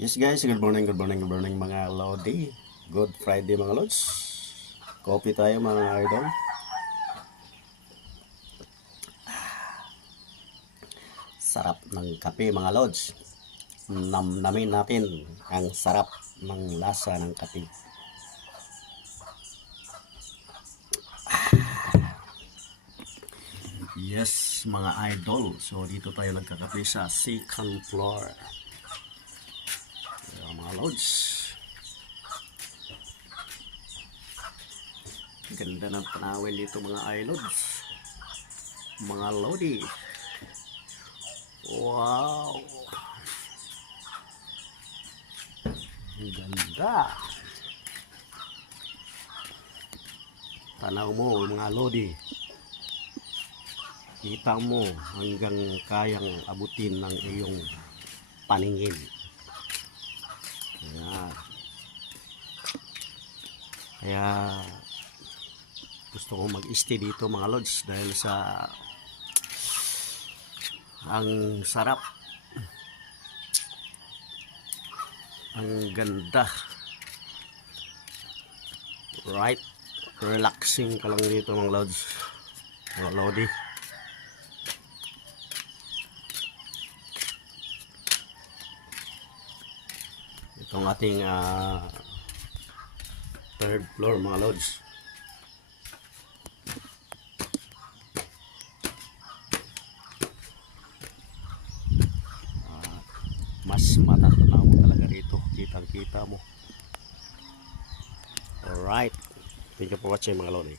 Yes guys, good morning, good morning, good morning mga Lodi. Good Friday mga Lods. Coffee tayo mga idol. Sarap ng kape mga Lods. Namnamin natin ang sarap ng lasa ng kape. Yes mga idol. So dito tayo nagkakape sa second floor. Mga Lods. Ganda ng panawin dito mga ilods, mga Lodi. Wow, ganda. Tanaw mo mga Lodi, kita mo hanggang kayang abutin ng iyong paningin. Kaya gusto kong mag-stay dito mga Lods dahil sa ang sarap, ang ganda, right, relaxing ka lang dito mga Lods, mga Lodi. Itong ating third floor mga Lods. Mas matatanaw mo talaga rito, kitang kita mo. Alright, thank you for watching mga Lodi.